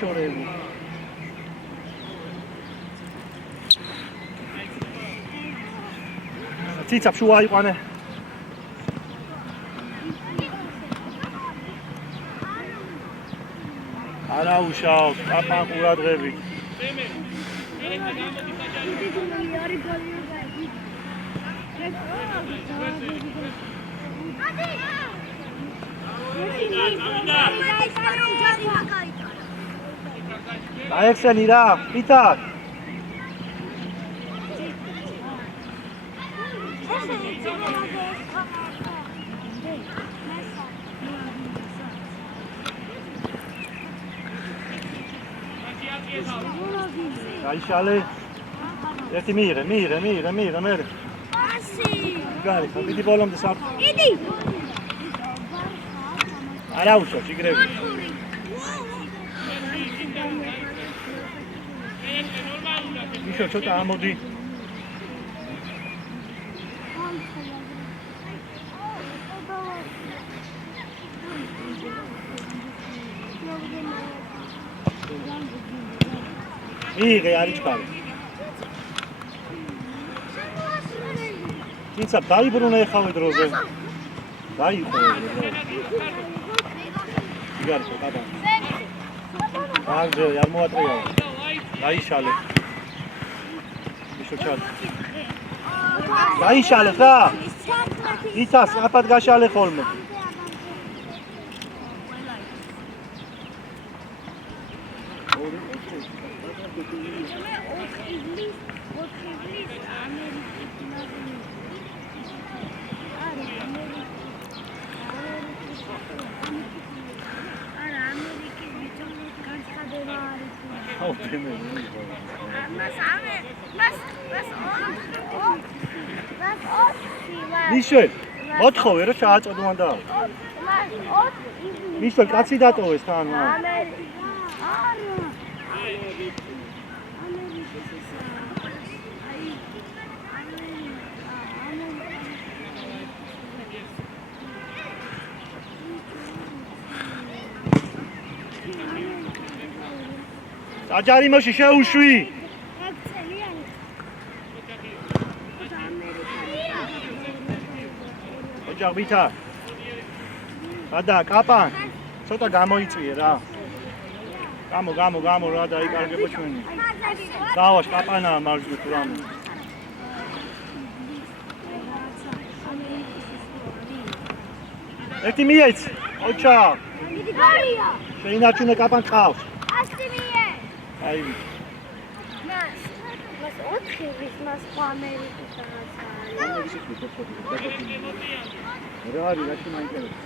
დაშორებული. ციცაბ შუა იყვანე. არა უშავს, კაპან ყურადღებით. აექსენი რა, პიტარ. გაიშალე. ერთი მიიღე, მერე. პასი. გარი, დიდი ბოლომდე სამ. იდი. არა უშავს, იგრები. ისო ცოტა ამოდი. მიიღე არის ჩქარი. ციცაბ დაიბრუნა ეხავე დროზე. დაიყო. იგარი კაბა. არ მოატრია. დაიშალე. ისო ჩალ. დაიშალე ხა? იცას აფად გაშალე ხოლმე. მიშელ, მოთხოვე რა ჩააწოდო მანდა. მიშელ კაცი დატოვეს თან. აჯარიმოში შეუშვი. ოჯახბითა. ადა კაპან. ცოტა გამოიწვიე რა. გამო რა დაიკარგებო ჩვენი. დავაშ კაპანა მარჯვნივ თუ რამე. ერთი მიეც. ოჩა. დიდი გორია. შეინარჩუნე კაპან ყავს. აი მას 4 ვის მას ამერიკის რა არის რა შეინტერესებს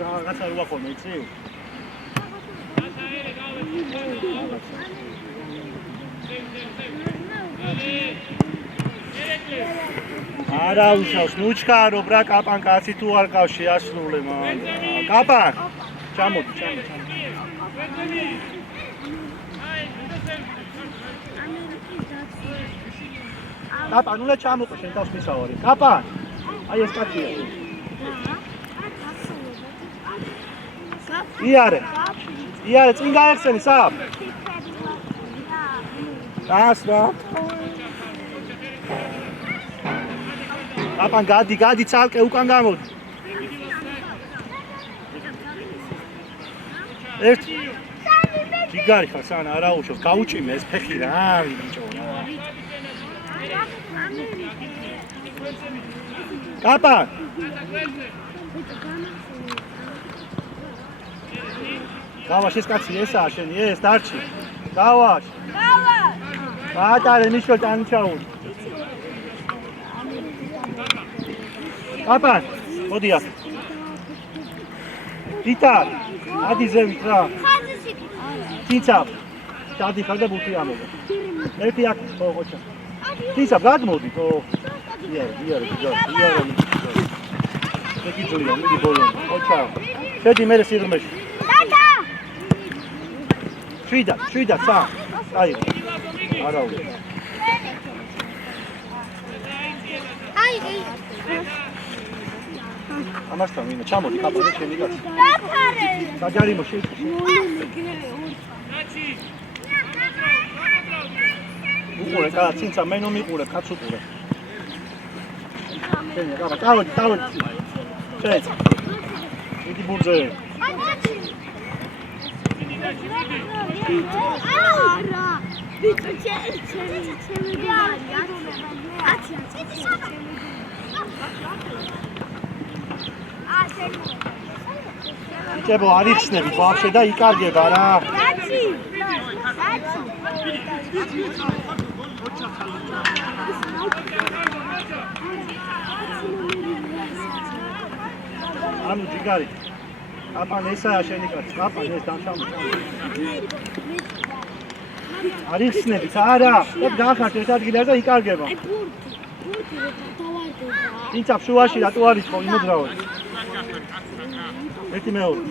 რაღაცა რა ხომ იცი არა უშავს ნუჩქარო ბრა კაპან კაცი თუ არ ყავს შეასრულე მან კაპან ჩამოდი კაპან უნდა ჩამოყო შენ თავს მისავარი კაპან აი ეს კაცია იარე წინ გაეხსენი სამ ასრა კაპან გადი ცალკე უკან გამოდი ერთ ჯიგარი ხარ სან არა უშავს გაუჭიმე ეს ფეხი რა ბიჭო რა კაპან გავაშ ეს კაცი ესაა შენი ეს დარჩი გავაშ ბატარე მიშო ტანჩაუნ კაპან მოდი აქ იტარ ადი ზევით რა ციცაბ ჩადი ხარ და ბუთი ამოვა ერთი აქ ოჩა ციცაბ გადმოდი ო იარე ეგიძულია მიდი ბოლომდე ოჩა შედი მე სიღრმეში შვიდა სა აი არა უკვე ამასთან ვინმე ჩამოდი კაპანზე შენი კაცი. დაფარე. საჯარიმო შეიძლება. უყურე კაცი, წინცა მე ნო მიყურე, კაც უყურე. შენი კაბა, დავოდი. შენ. იდი ბურძე. არა. ვიტო ჩემი. ჭებო არ იხსნებით ვაფშე და იკარგება რა. კაცი. ანუ ჯიგარი. კაპან ესაა შენი კაცი, კაპან ეს დამშამო. არ იხსნებით არა. და გაახართ ერთ ადგილას და იკარგება. აი ბურთი დავარდება. წინცა შუაში რატო არის ხო იმოძრავოთ. ერთი მეორე.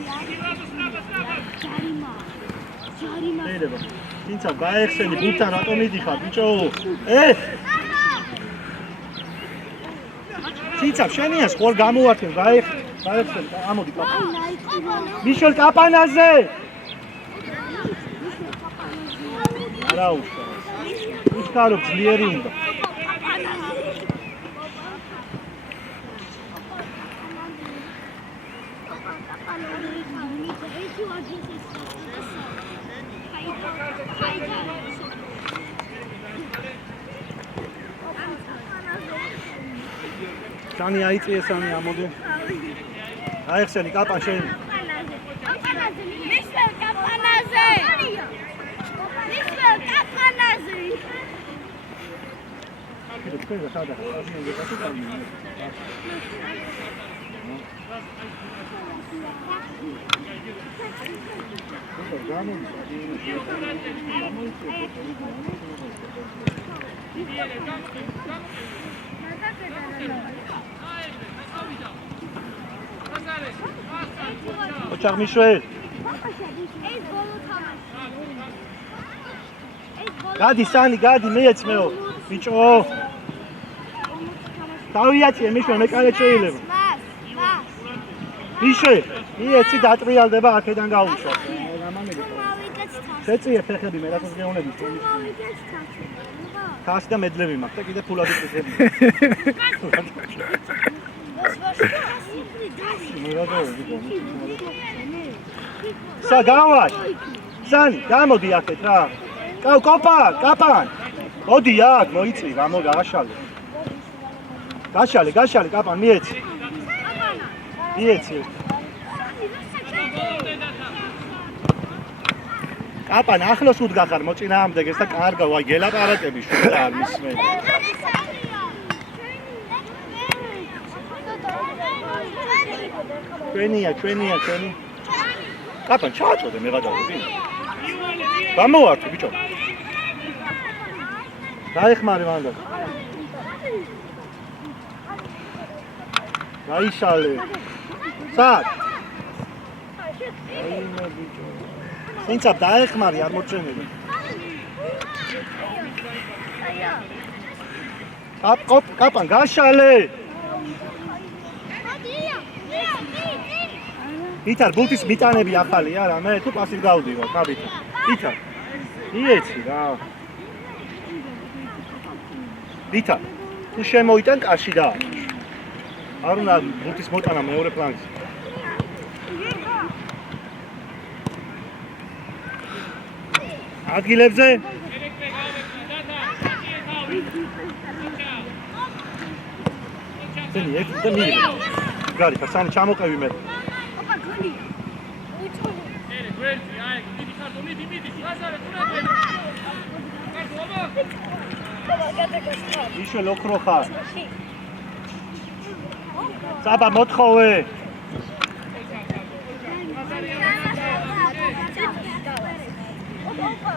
შეიძლება. წინცა გაეხსენი ბურთთან რატო მიდიხარ ბიჭო? წინცა შენია ხوار გამოვარდენ გაეხსენ ამოდი კაპან. მიშელ კაპანაზე. არა უშკა. უშკარო ძლიერი უნდა. Sani aitzie Sani amode. Aixseni კაპან შენ. მიშელ კაპანაზე. მიშელ კაპანაზე. თქვენ რა სადა ოჩაღ მიშველ გადი სანი გადი მეეცმეო ბიჭო დავიაწიე მიშველ მე კარგად შეიძლება მიშველ მიეცი დატრიალდება აქედან გაუშვა შეწიე ფეხები მე რატოს გეუნები თასი და მედლები მაქვს და კიდე ფულად იყრები სა გავარ სანი გამოდი აქეთ რა კაპან მოდი აქ მოიწი გაშალე კაპან მიეცი კაპან ახლოს უდგახარ მოწინააღმდეგეს და კარგა ვაი გელაპარაკები შუა არ მისმენ ჩვენია კაპან ჩააწოდე მე გადავედი გამოვართი ბიჭო დაიხმარე მანდ გაიშალე სად აიმე ბიჭო წინცა დაეხმარი არ მოწენები კაპან გაშალე ითარ ბუთის მიტანები ახალია რა მე თუ პასივ გავდივარ კაბითა ითარ იეცი რა ითარ თუ შემოიტან კაში და არ უნდა ბუთის მოტანა მეორე ფლანგზე ადგილებზე წენი ერთი და მიიღე გარი ფასანი ჩამოყევი მე ისე ლოქრო ხარ საბა მოთხოვე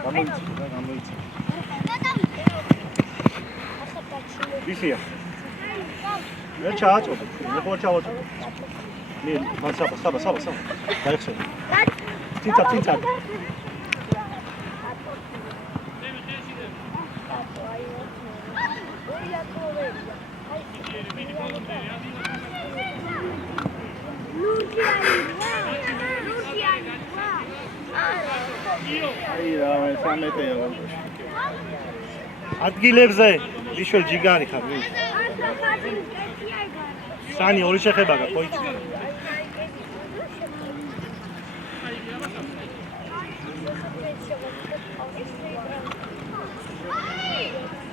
გამოიცი ისია მე ჩააწოდე მე ხო ჩავაწოდე მე მან საბა დაიხსენე წინცა აი რა, 13-ია. ადგილებზე ვიშველ ჯიგარი ხარ ვინ? სანი ორი შეხება გაქვს, ხო იცი?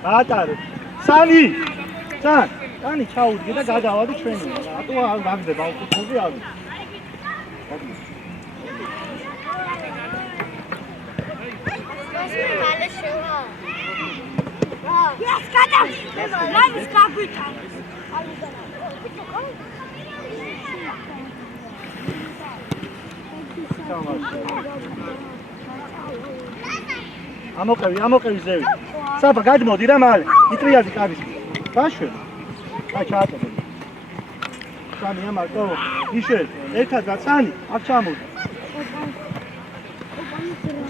ატარე. სანი! სანი ჩაუდგე და გადავადი ჩვენი. რატო არ გაგდება უკუთხოვი არ. მალე შევა. ეს გადა. მაინც გაგვიტა. ამოყევი ზევი. საბა გადმოდი რა მალე. იტრიაზი კარის. ბაშვე. აი ჩაატოვე. სანი ამარტო. იშველ. ერთად რა სანი. აქ ჩამოდი.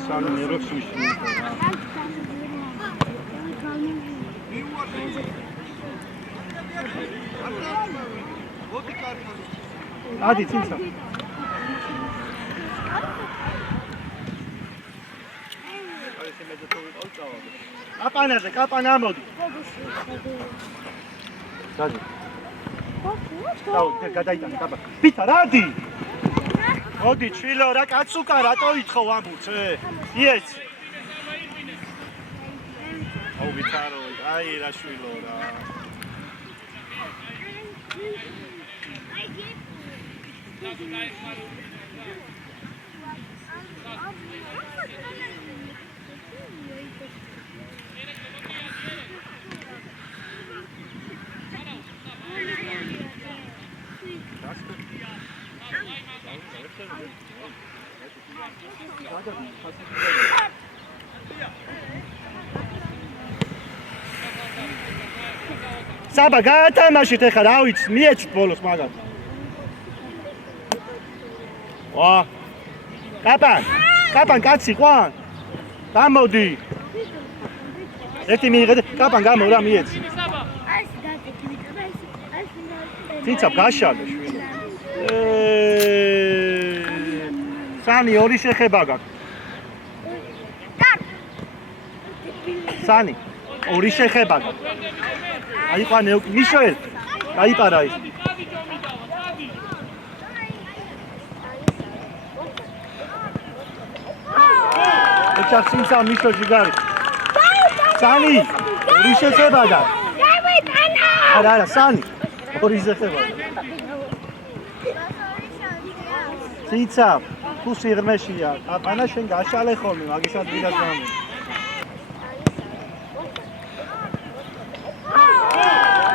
სანი ნეროქს მიშნი. ადი წინსა. კაპანა ამოდი. გადი. გადაიტანე კაპა. პიტა რადი? მოდი ჩვილო რა კაცუკა რატო ითხო ამბუცე? იეც. აუ ვიტარო, აი რა შვილო რა. საბა გაათამაშეთ ახლა რა ვიცი მიეცით ბოლოს მაგათ ვა კაპან კაცი ყვან გამოდი ერთი მიიღეთ კაპან გამო რა მიეცი ციცაბ გაშალე შვილი სანი ორი შეხება გაქვს სანი ორი შეხება გაქვს აი ყანე მიშელ გაიპარა ის ეჩახსინსა მიშო ჯიგარი სანი ორი შეხება გაქვს არა სანი ორი შეხება ციცა თუ სიღრმეშია აპანა შენ გაშალე ხოლმე მაგისაც ვიდას გამო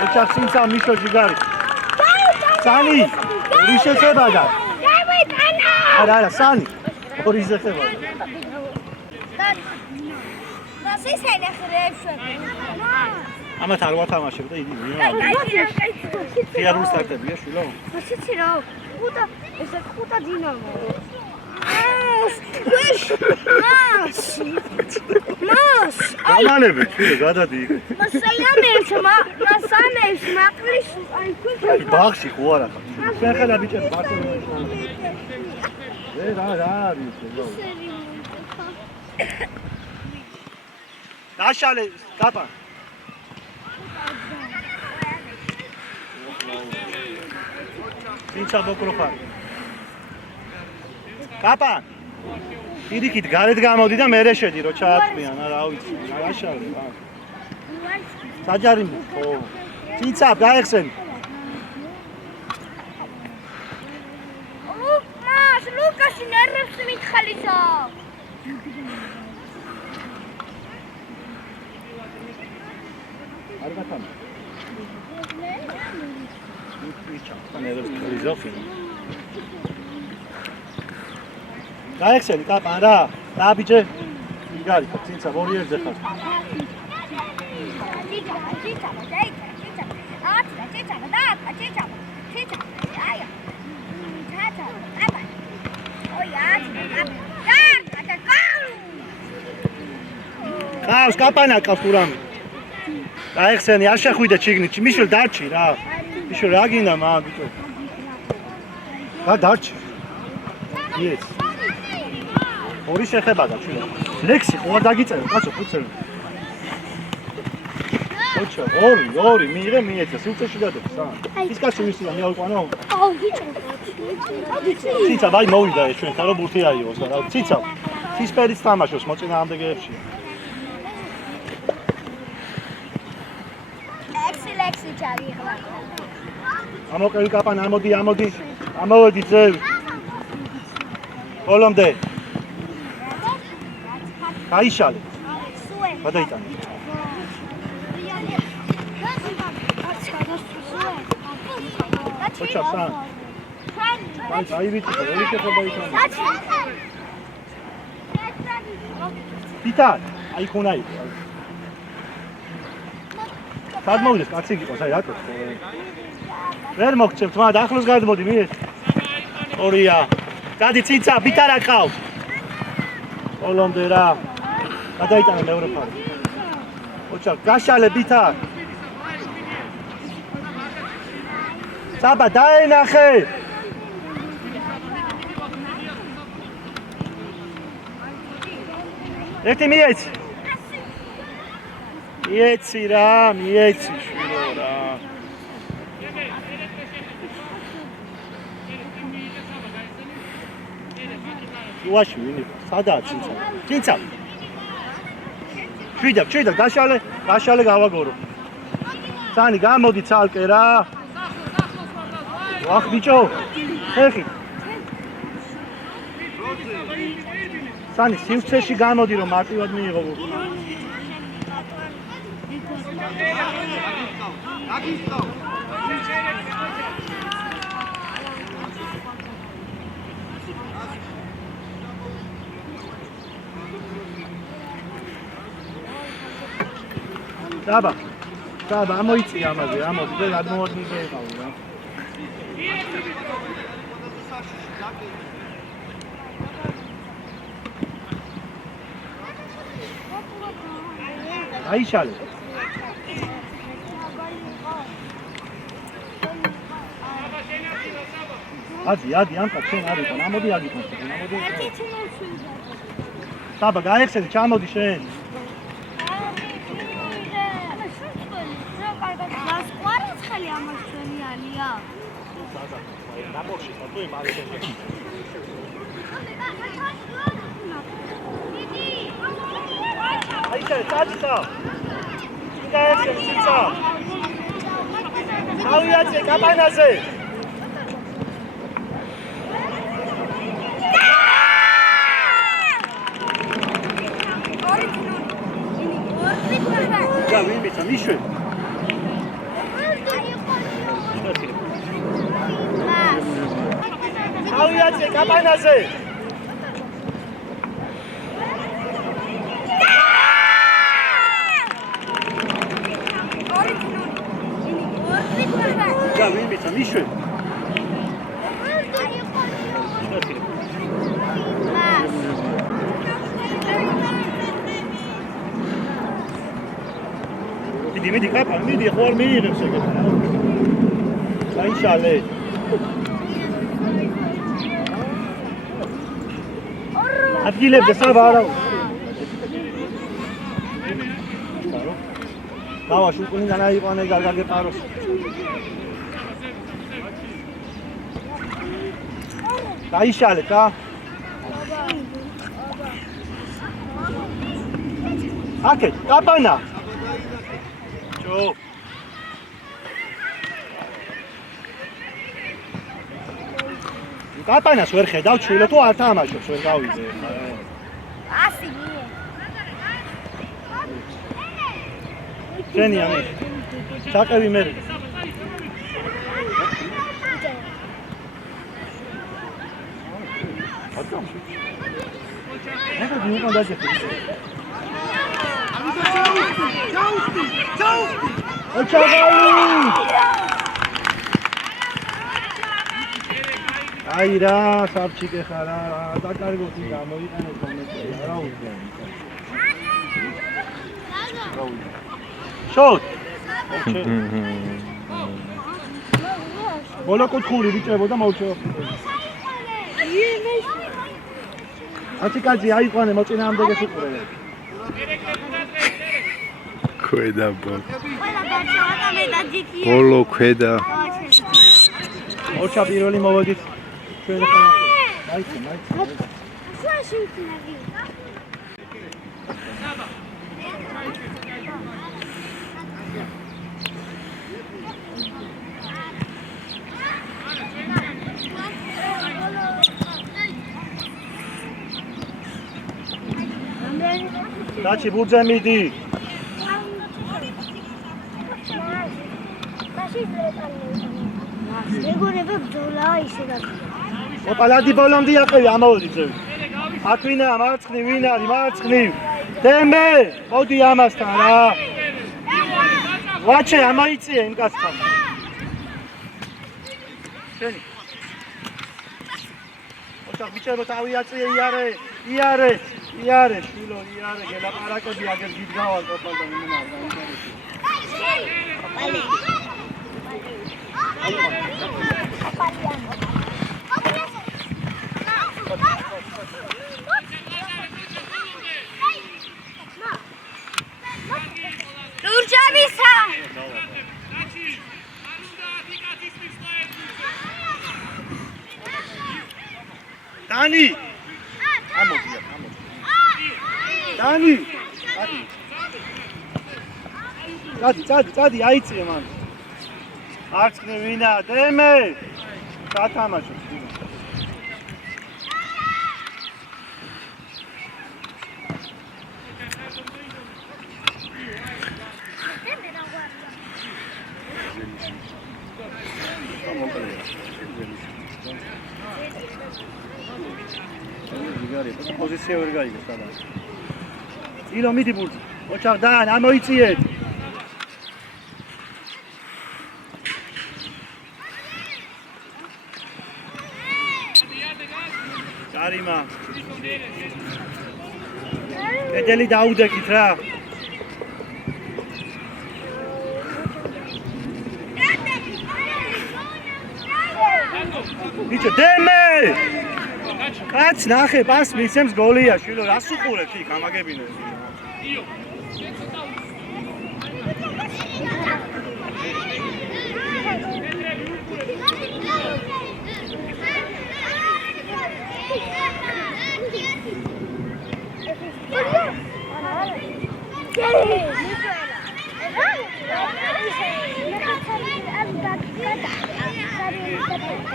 ეჩახსინსა მიშო ჯიგარი სანი ორი შეხება გაქვს არა სანი ორი შეხება სისენა ხრევშვები ამათ არ ვათამაშებ და იდი ხიარული სტარტებია შვილო სიცი რა ხუთა ესე ხუთა დინამო მას გამანები შვილო გადადი იქ მასაიამებს მაკლის აი ბაღში ხო არა შენ ხედა ბიჭებს ბაღში რა არის შვილო დაშალე კაპა ცინცა მოკროფარ კაპა იდიქით გარეთ გამოდი და მერე შედი რო ჩააწვიან რა ვიცი დაშალე საჯარი ხო ცინცა გაეხსენი ლუკაში ნერვებს მითხალისო არ გათანა. გაიხსენი კაპა რა? რა ბიჭე? იგარი ცინცა ორი ერთზე ხარ. ყავს კაპანა ყავს ურამი. გაიხსენი არ შეხვიდე ჩიგნით მიშელ დარჩი რა მიშელ რა გინდა მაგ ბიჭო გადარჩი. ეს. ორი შეხება და ჩვენ. ლექსი ხო არ დაგიწერე, კაცო, ფუცელი. ოჩა, ორი, მიიღე, მიეცა, სულწეში გადაქვს, რა. ის კაცი ვისია, მე აუკვანო. აუ, გიჭირდა. ციცა, ვაი მოვიდა ეს ჩვენთან, რომ ბურთი აიღოს და რა. ციცა. ცისფერიც თამაშობს მოწინააღმდეგეებში. ექსი ჩავიღლა. ამოყევი კაპანა, ამოდი. ამოვედი ძევი. ბოლომდე. გაიშალე. გადაიტანე. ოჩა, სან. აივიტი, ორი შეხება იქნება. პიტარ, აი ხონა იყო. სად მოვიდეს, კაცი იყო, აი რატო? ვერ მოგწევთ, მაგრამ ახლოს გადმოდი, მიეს. ორია. გადი ციცა, პიტარა ყავ. ბოლომდე რა. გადაიტანე მეორე ფარი. ოჩა, გაშალე პიტარ. საბა დაენახე. ერთი მიეცი. მიეცი რა, მიეცი შვილო რა. უაში ვინი? სადაა ციცა? ციცა. შვიდა, გაშალე გავაგორო. სანი გამოდი ცალკე რა. ვახ ბიჭო. ხეხი. სანი სივრცეში გამოდი რომ მარტივად მიიღო. დაბა, ამოიწია ამაზე, ამოდი და გადმოვადგინე იყავი რა. აიშალე. ადი, ამკაც შენ არ იყო, ამოდი აგიკონ. დაბა, გაიხსენე, ჩამოდი შენ. აიშალე, წაჭდა. გაიხსენე, ციცა. ავიაცე კაპანაზე. და ვინ მიცა მიშვე. ავიაცე კაპანაზე. და ვინ მიცა მიშვე. მიდი კაპან, მიდი, ხო არ მიიღებს ეგეთ. აიშალე. ადგილებზე საბა არა. დავაშ უკუნიდან აიყვანე გაგეპაროს. აიშალე და აკეთ, კაპანა. ჯო. კაპანას ვერ ხედავ ჩვილო თუ არ თამაშობს ვერ გავიძე ხა. ასი მიე. შენია მე. ჩაყევი მე. ეხლა გიუკან დაჭერდი. აი რა, საბჭიკე ხარ რა, დაკარგოთ ის გამოიყენეთ მომენტი, რა უძენ. შოთ. ბოლო კუთხური ბიჭებო და მოვჩევ. აციკაძე აიყვანე მოწინააღმდეგეს უყურე. ქვედა ბოლო ქვედა ოჩა პირველი მოვედით ჩვენ ხანა. აიცი. დაჩი ბურძე მიდი. ეგონება ბძოლა ისე რა. ოპალადი ბოლომდე აყევი ამოვედი ძევი. ათვინა მარცხნი ვინ არის მარცხნი? დემე, მოდი ამასთან რა. ვაჩე ამაიწია იმ კაცთან. შენი. ოჩა ბიჭებო თავი აწია იარე, შილო იარე, გელაპარაკები აგერ გიდგავალ ყოფალდა იმენა და ინტერესი. ლურჯებისა დანი ამოდი დანი წადი აიწიე მან არცნი ვინა დემე გათამაშო პოზიცია ვერ გაიგეს სადაც. ილო მიდი ბურთი. ოჩა დან ამოიწიეთ. კარიმა. კედელი დაუდექით რა. ბიჭო დემე! კაც ნახე პას მისცემს გოლია შვილო რას უყურებთ იქ ამაგებინე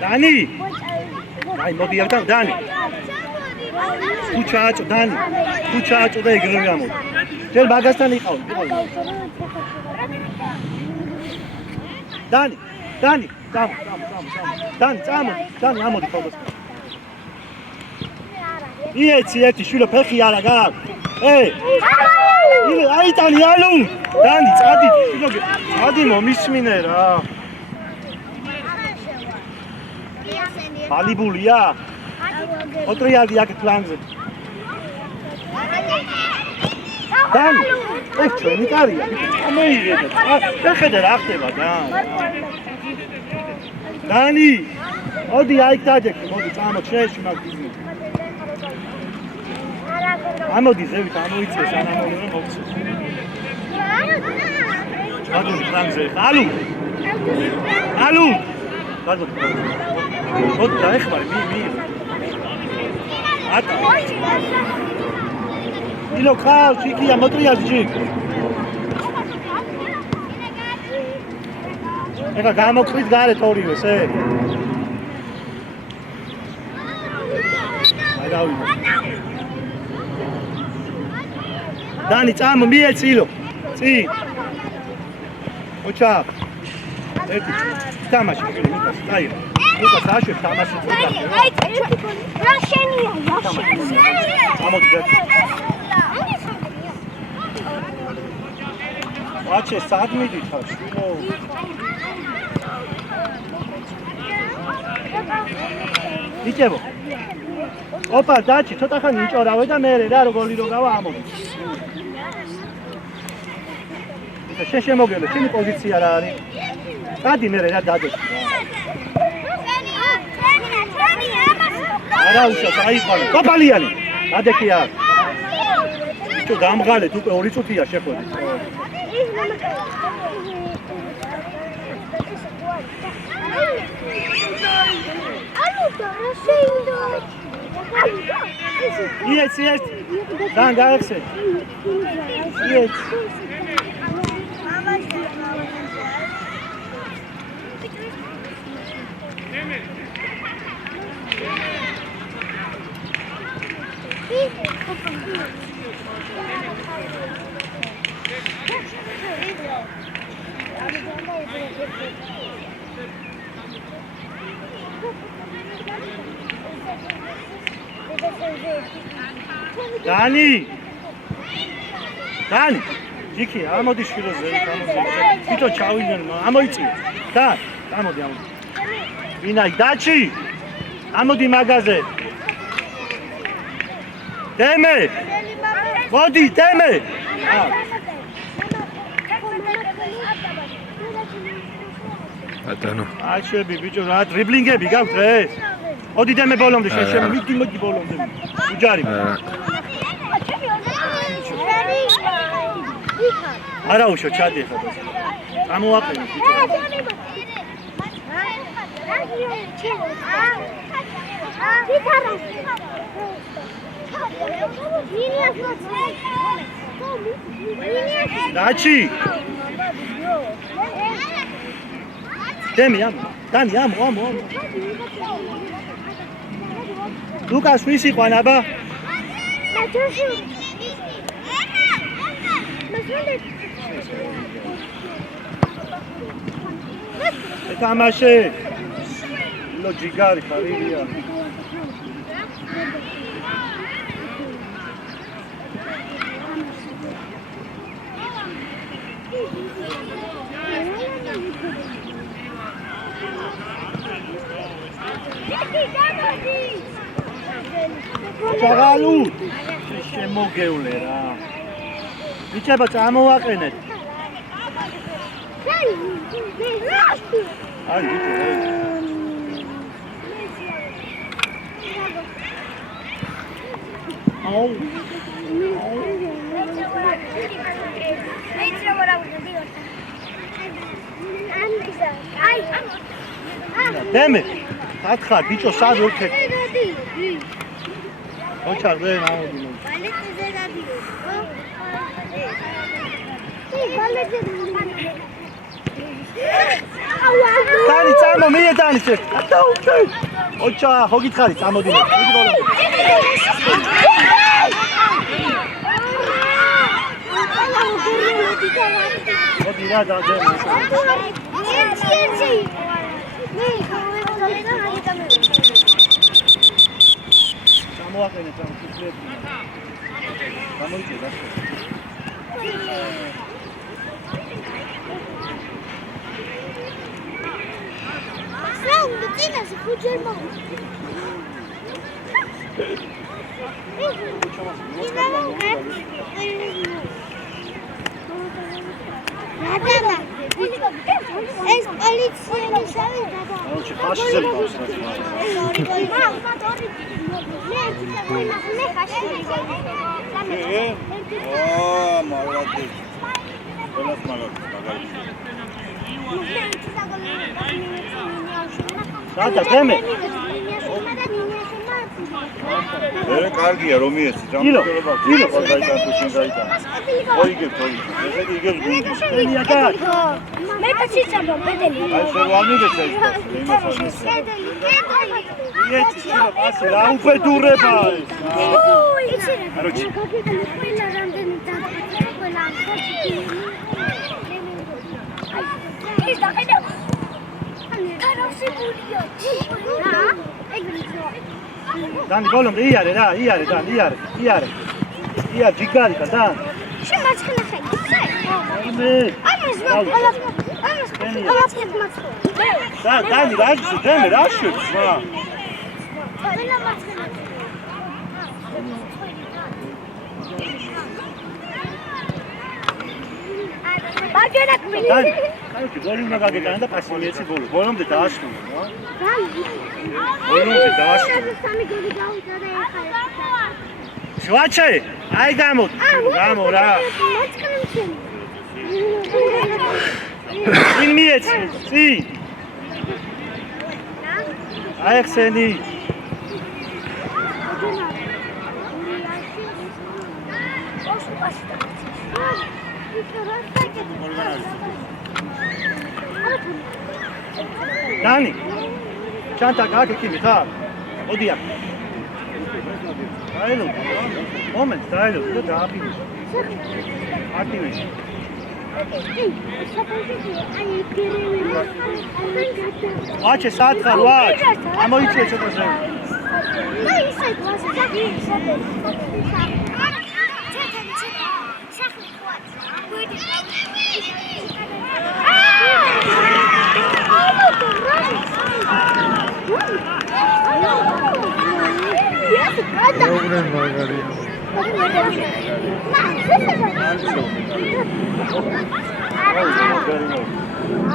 დანი აი მოდი ავტა დანი ქუჩააწო დანი ქუჩააწო და ეგრევე გამოდი ჯერ მაგასთან იყავ დანი წამო ამოდი ფოთოს იეცი ერთი შვილო ფეხი არა გაქვს აიტანი ალუ დანი წადი შვილო წადი მომისმინე რა ალიბულია ოტრიალდი აქ პლანზე დანი ეს ჩვენი კარია ამოიღეთ შეხედე რა ხდება დანი მოდი აიქ დაჯექი მოდი წამო შეეში მაგდიზი ამოდი ზევით ამოიწე სანამ რომ მოვცე ჩადული პლანზე ალუ მოდი დაეხმარე მი ატა ილო ხარ ჩიკია მოტრიალ ჩიკ ეხა გამოკვით გარეთ ორივეს აი დავიდე დანი წამო მიეცი ილო წი ოჩა ერთი თამაში ლუკას აი ლუკას აშვებ თამაში აი რა შენია ამოდი ვაჩე სად მიდით ხარ შვილო იცებო ოპა დაჩი ცოტა ხანი იჭორავე და მე რა როგორი რო გავა ამოდი შენ შემოგელე შენი პოზიცია რა არის დადი მე რა დადო არა უშავს, აიყვანე. კოპალიანი. გადეკი არ. ბიჭო დამღალეთ უკვე 2 წუთია შეხვედრით. Iet. Dan gaixse. Iet. Dani! Jiki, ამოდი შვილოზე, ამოდი. თვითონ ჩავიდნენ, ამოიწია. და, ამოდი. ვინაი, დაჩი! ამოდი მაგაზე. დემე! მოდი, დემე! ბატონო. აჩები, ბიჭო, რა დრიბლინგები გაქვთ ეს? მოდი დემე ბოლომდე, მოდი ბოლომდე. უჯარი. არა უშო ჩადი ხა და ამოაყენე ბიჭო დაჩი დემი დანი ამო ლუკას ვისი ყვანა აბა ეთამაშე ლო ჯიგარი ხარია ჩაღალუ შემოგევლე რა ბიჭებო წამოვაყენეთ აი ბიჭო აუ დემე ათხარ ბიჭო სად ვერქეთ ოჩარდე ნაოდი Dani, წამო, მიდე დანი შე. ოჩა, ხო გითხარი, წამოდი. მიდი ბოლო. მოდი რა დადე. წამოაყენე, წამოწიფლები. გამოიწედა. Tienes escuchar más. Es policja, nie sabe nada. No, czy patrz się O, молодец. Teraz malutko, Tata, demy. Era კარგია რომ მიეცი ილო გაიტან თუ შენ გაიტან. ოიგებ. ესე იგებს გუნდის. მე პაციცამო ბედელი. აი შევამიდე შეიძლება. იეცი ილო ასე რა უფედურება ეს. იცი რა. აროჩი. ყველა რამდენი დაწყება ყველა ის დაყედა. კაროსი ბულია. რა? ეგრეო. Dani, bolomde iare, ra, iare, Dani, iare. Iare, jigari, dan. შენ მაცხენა ხედი. იმე. ამას მაცხენა. Dani, ražu, deme, rašu, sva. ყველა მაცხენა. ბაჯანაკმილი. კაი, გოლი უნდა გაგეტანა და პასი მიეცი ბოლო. ბოლომდე დაასრულე, რა. ბოლომდე დაასრულე. სამი გოლი გავიტანე ახლა. შვაჩე, აი გამო რა. წინ მიეცი, წინ. აი ხსენი. დანი. ჩანტა გაკეთილი ხარ? მოდი აქ. დაელო. მომენტ, დაელო და დააფინე. აქტივე. აჩე სათხარ ვაჩ. ამოიწე ცოტა ზე.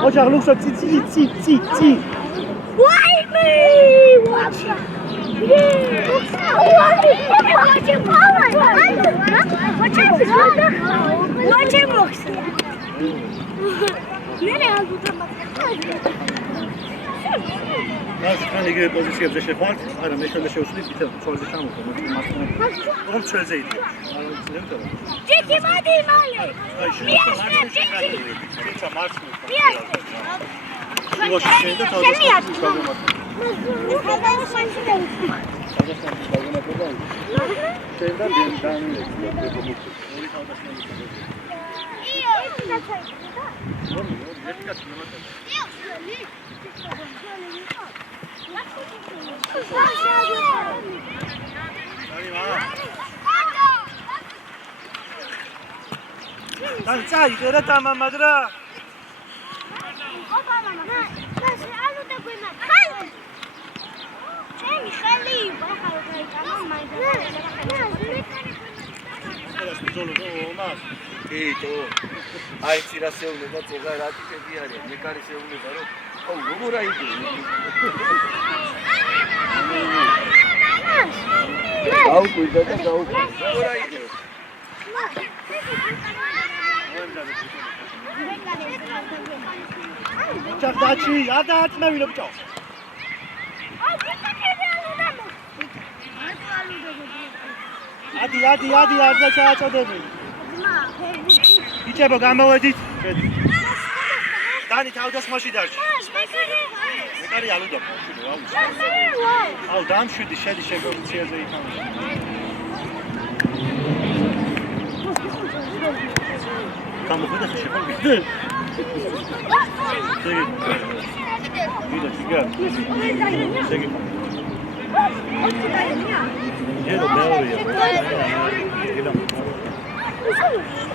ოჯახ ლუქსა τσι. Why me? Watch Mən იგივე პოზიციებზე შეხვარ, არა მე შევდა შევსვი თითო ცოლზე ჩამოვყო, მაგრამ რომ ჩვენზე იდი. Ჭიქი მოდი მალე. აი შეიძლება თუმცა მარცხნივ. შუაში შენ და თავზე შეგემატა. შენ და დანი ორი თავდასხმელი. იო, ის დაწყება. ერთი კაცი მემატა. Dan cai, era tama madra. აი ცირა შეუნება წეგა რა ტიპები არის მე კარი შეუნება რომ აუ როგორ აიგე აუ კუიდა და გაუ როგორ აიგე ჩახდაჩი ადააწმევინო ბჭო ადი არ ჩააწოდები იჭებო გამოვედით დანი თავდასხმაში დარჩი მეკარი ალუდა ფოშილო აუ დამშვიდი შედი შეგოციაზე იქნა გამოხედა შეფონ ვიდე სეგი ჯერო მეორია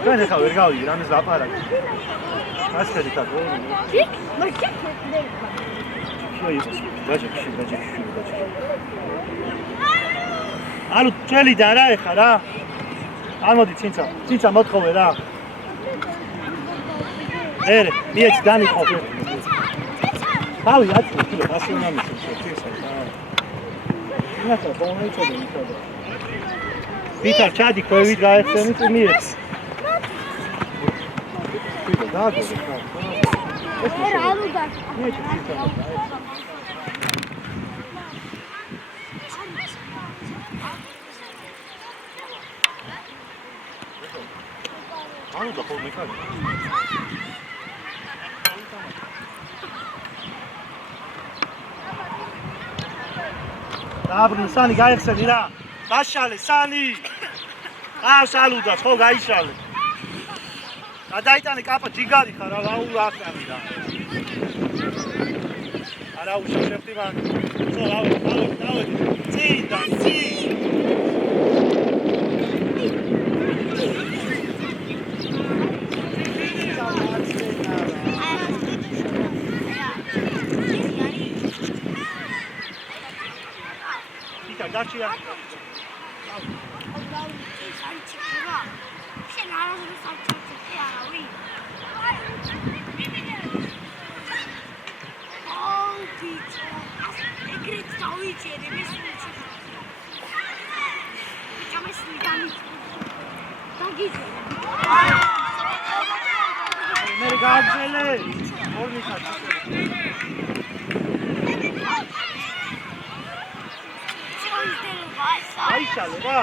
Can I have a go? You run up at That's very tough. Alu, Charlie, Dara, Hara. I'm not the since I'm not over there. There, yes, Danny Hopper. How you have to do that's your number. Not a bone. Peter Chadi, COVID guy, send it to me. Abre Sani გაიხსენირა. Გაშალე Sani. გაშალუდა, ხო გაიშალე. გადაიტანე კაპა ჯიგარი ხარ, აუ ახალი და. არა უშეშებდი მან. ხო, დავედი. წი. Dacia. შენ არასდროს არ ჩაჭიქე არავინ. მე გააგზელე. ორნიხა. აიშალე რა.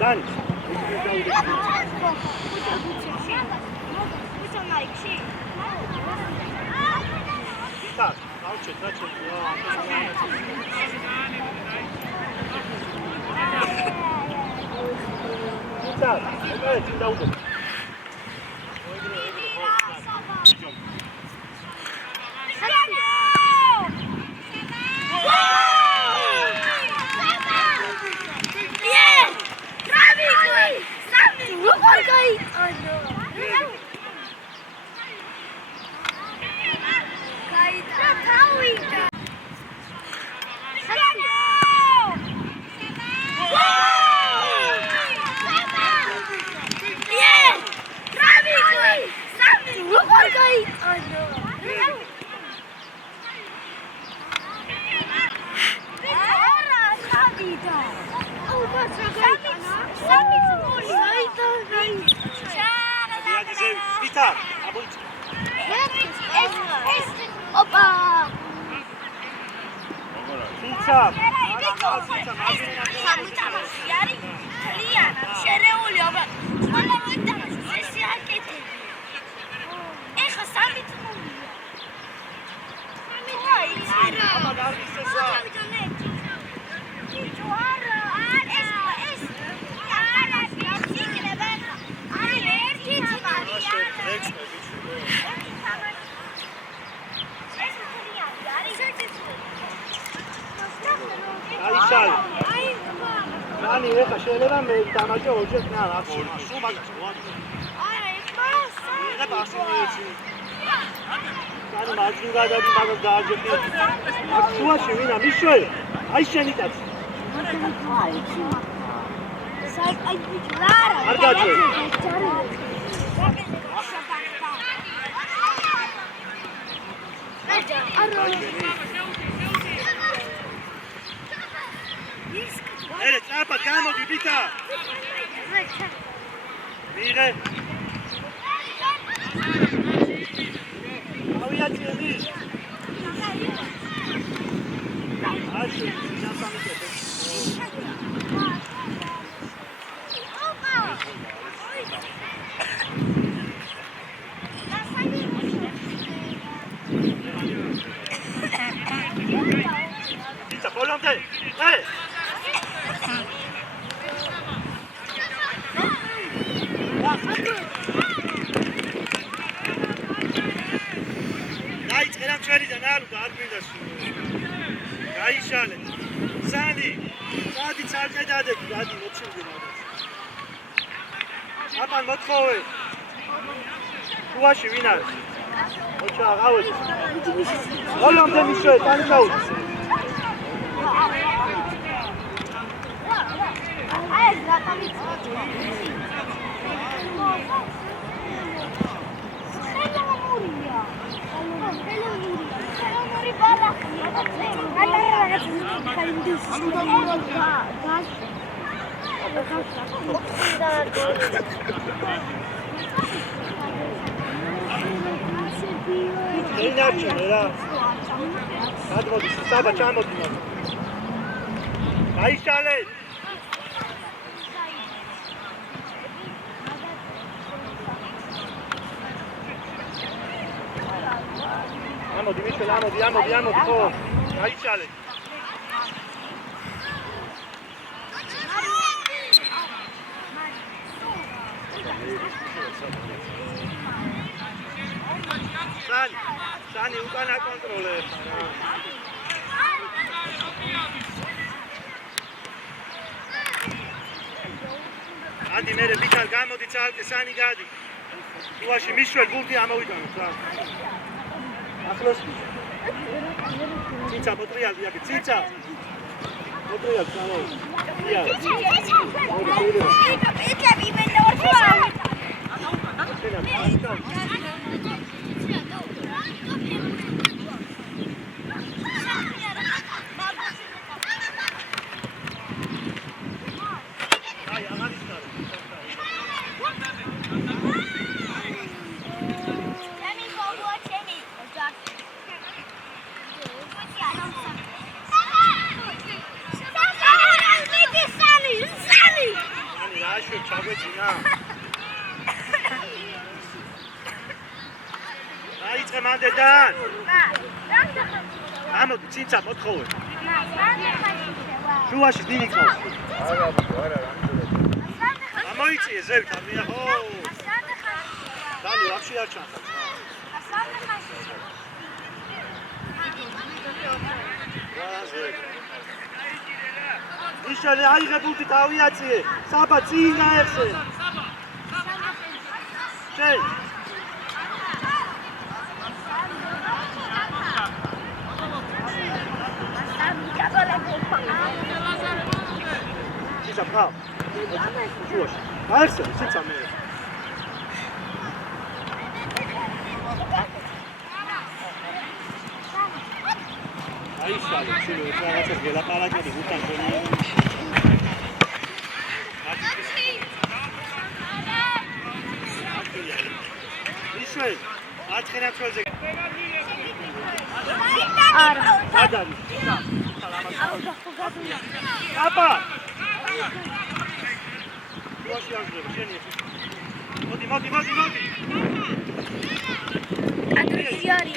Dan. Tak, nauczę. Tak, ci dał do. Ani ეხა შეიძლება მე დამაჯო ოჯეთ ნა რა სულ მაგას მოაწყო. ეხა ასეც. ანუ მაგინ გადადი მაგას დააჯერდი. აქ შუაში ვინა მიშოე? აი შენი კაცი. აი ბიჭარა. არ გაჭე. Ere, țapa, camodi, bita! Mire! Auiați-le, mici! Așa, ce-am să aminte. Bita, polonte! Hey! Daí, წერა ჩერიდან არ გვინდა სულ. გაიშალე. სანი წალკე დადები, დადი მოჩილდი მაგას. აპან მოთხოვე. შუაში ვინ არის? ოჩა აღავეთ. ბოლომდე მიშვე, ტანი დაუძე. აი ეს რატომი ინარჩი რა. გადმოდი, საბა ჩამოდი. აიშალე. ამოდი, მიშელ, ამოდი, ხო. აიშალე. Sani, უკან აკონტროლე. ადი მე ვიქარ გამოდი ცალკე სანი გადი. უაში მიშველ გულტი ამოვიტანო რა. ახლოს. ცინცა მოტრიალდი აქ, ცინცა. მოტრიალ სამო. ია. ეკები მე ნორფა. დაიწყე მანდედან. ამოდი, ცინცა მოთხოვე. შუაში დინი ყავს. არა, ამოიწიე ზევით, ამია ხო. დალი, ვაფშე არ ჩანს. იშალე აიღე ბუთი დავიაწიე. საბა წინა ეხე. შენ Cisa, bravo. Giusto. Adesso, senza me. Ahí sale, sí, perché la palla che butta ancora. Michel, atrena cosa. Adani. Papa. Modi. Adriari.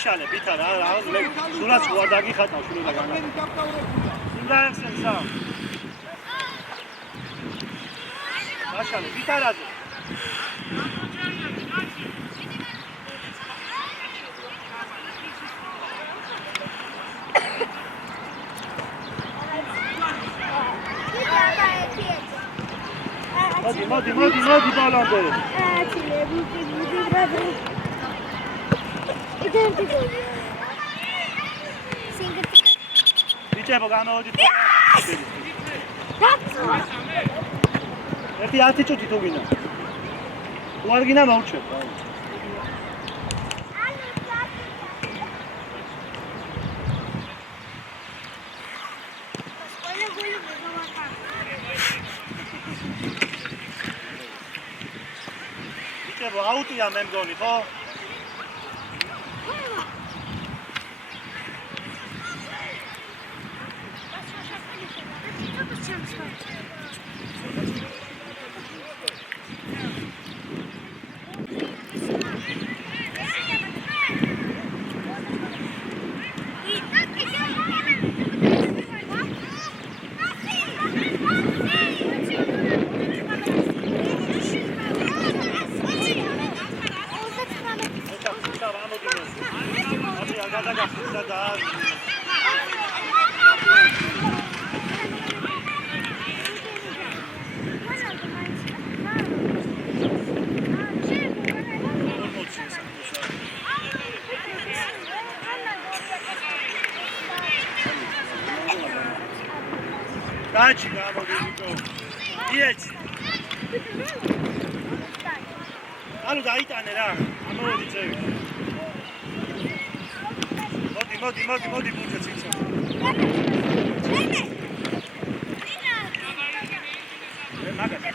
დაშალე ბითა რა მე სულაც ვარ დაგიხატავ შვილო განა სინდაენსენსა დაშალე ბითა რაზე მოდი ბალანდე ბიჭებო გამოვიდით ერთი 10 წუთი თუ გინდა თუ არ გინდა მოუჩვენთ ბიჭებო აუტია მე მგონი ხო Daci, გამოვიდო. იეც. ანუ დაიტანე რა. ამოვიდი წევი. მოდი ბუჩა ციცო. მაგა.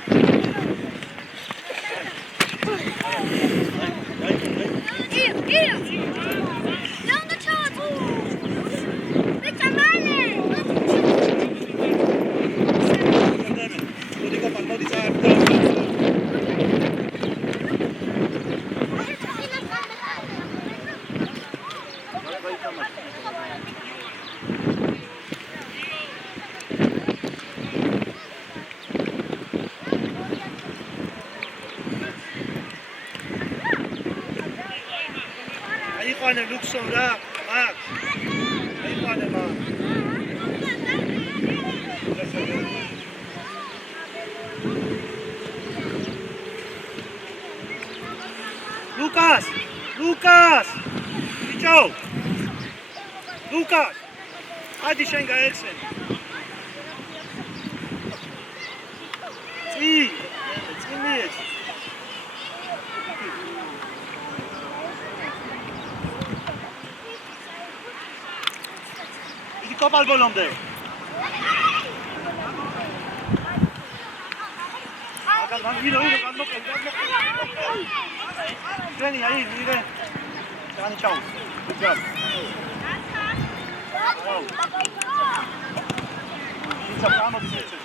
აიყვანე ლუქსო რა, მაგ. აიყვანე მაგ. ლუკას! ბიჭო! ლუკას! ადი შენ გაეხსენ. წინიეთ. იგი კოპალ ბოლომდე. აგან ვიდეო გადმოყევი. Ženi, ja ide. Jani, čau. Good job. Wow.Nica, pramo ti sjećaš.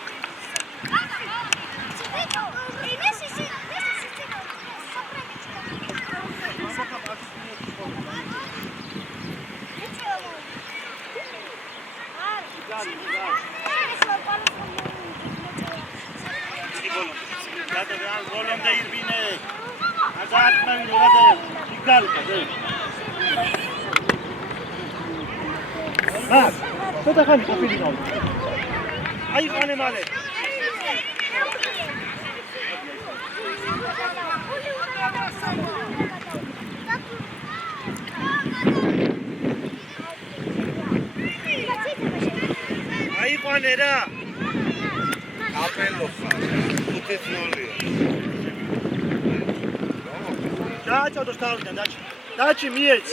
Volom da irbine. Azat navi rode. Igalka, de. Mas, co ta chani kupili nam? Aj, pane male. Aj, pane ra. Apelo fa. Utet noli. Daci, to stavljam, daci mijec.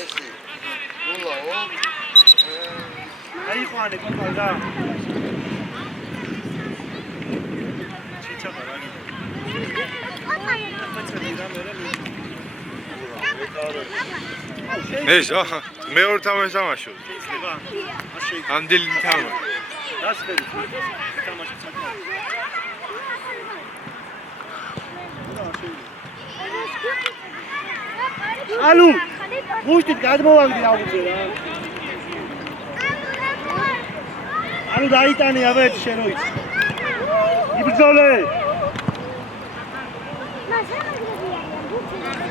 Nula, o. Aj, Juane, kopal, da. Čiča, barani. ეს ახლა მეორე თამაში თამაშობ. შეიძლება, ასე. ამდელი თამაში. დასწრები. თამაში საკმაოდ. Alô! გუშტით გადმოვაგდი აუძე რა. ანუ დაიტანე ავეთ შენ რო იცი. იბრძოლე.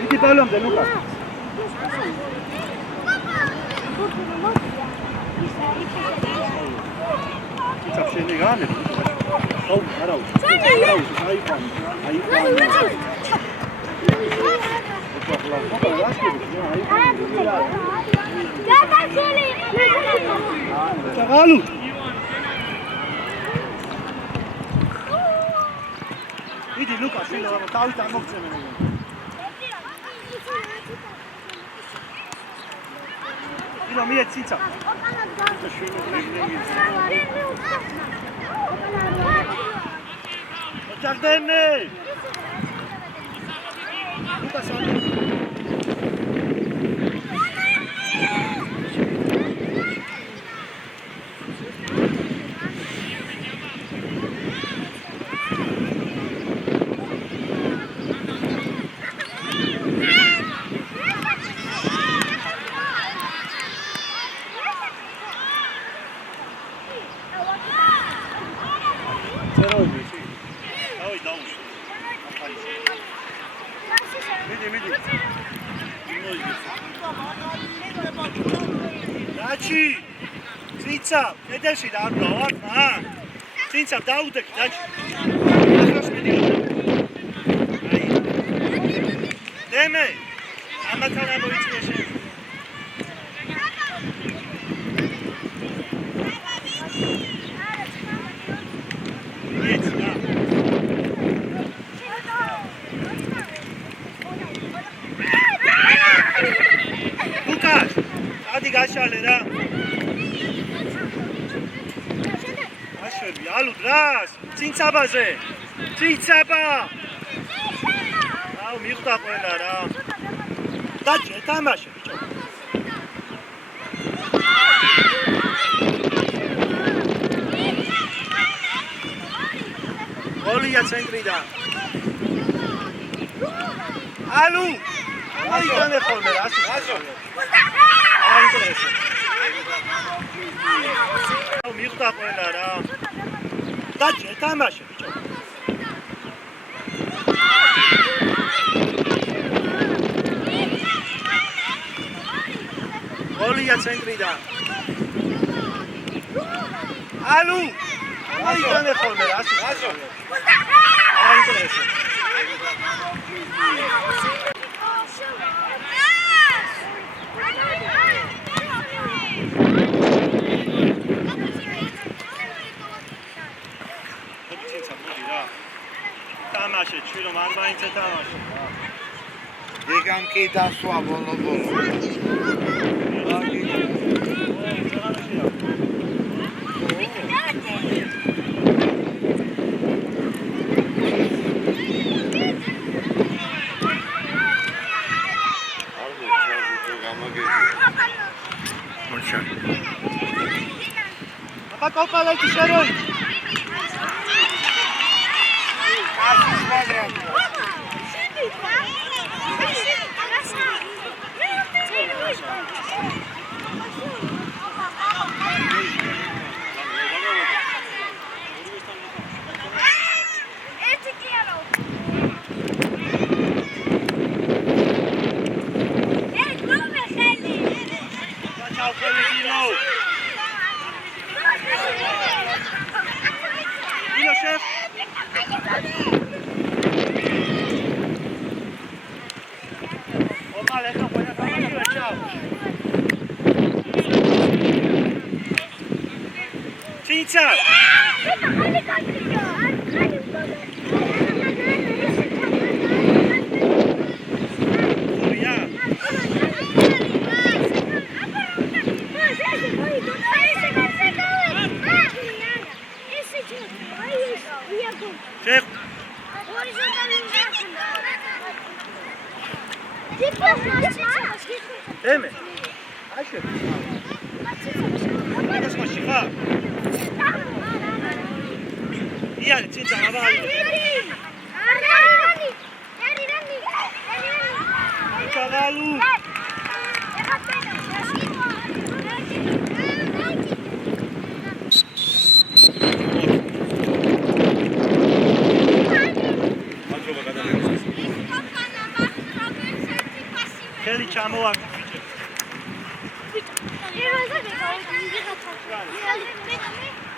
იგი ბოლომდე ლუკა. იცავ შენი განე. აუ, არა. Çağalım. İdi Lukas, şimdi ama tavuktan mokçe beni. İlo mi je cica. Čak dene. Lukas, Dači, cica, nedeši da arno, ovakva, cica, da udek, dači. Ahraš mi dio. Deme, amatana bojičke še. Jec, da. Lukas, adi gašale, da. Gašali, alu, dras, cincabაზე, cincaba. Au, მიხვდა ყველა რა. დაჭე, თამაშე, ბიჭო. გოლია ცენტრიდან. ალუ. აი განე ხოლმე რა, ასე. აი ინტერესო. აუ, მიხვდა ყველა რა. დაჭე, თამაშე, ბიჭო. გოლია ცენტრიდან. ალუ. აი განე ხოლმე რა, ასე. აი ინტერესო. თამაშე, ჩვენ რომ არ მაინცე თამაშე რა. იგან კი დასვა ბოლო-ბოლო. აბა კოპალეთი შეროი. Cica! Deme. Ayşe. Nasıl maşıha? Yani cinta hava alıyor. Cavalu. ხელი ჩამოაგდო ბიჭო. პირველზე მეკავე, დიდი ხათა.